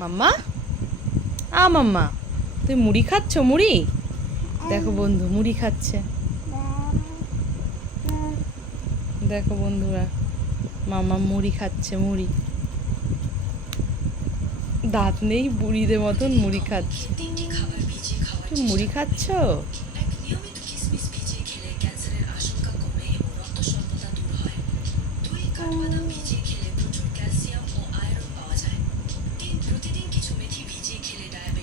মাম্মা? আ, মাম্মা। তুই মুড়ি খাচ্ছ, মুড়ি? দেখো বন্ধু, মুড়ি খাচ্ছে। দেখো বন্ধুরা মামা মুড়ি খাচ্ছে, মুড়ি। দাঁত নেই, বুড়িদের মতন মুড়ি খাচ্ছে। তুমি মুড়ি খাচ্ছ?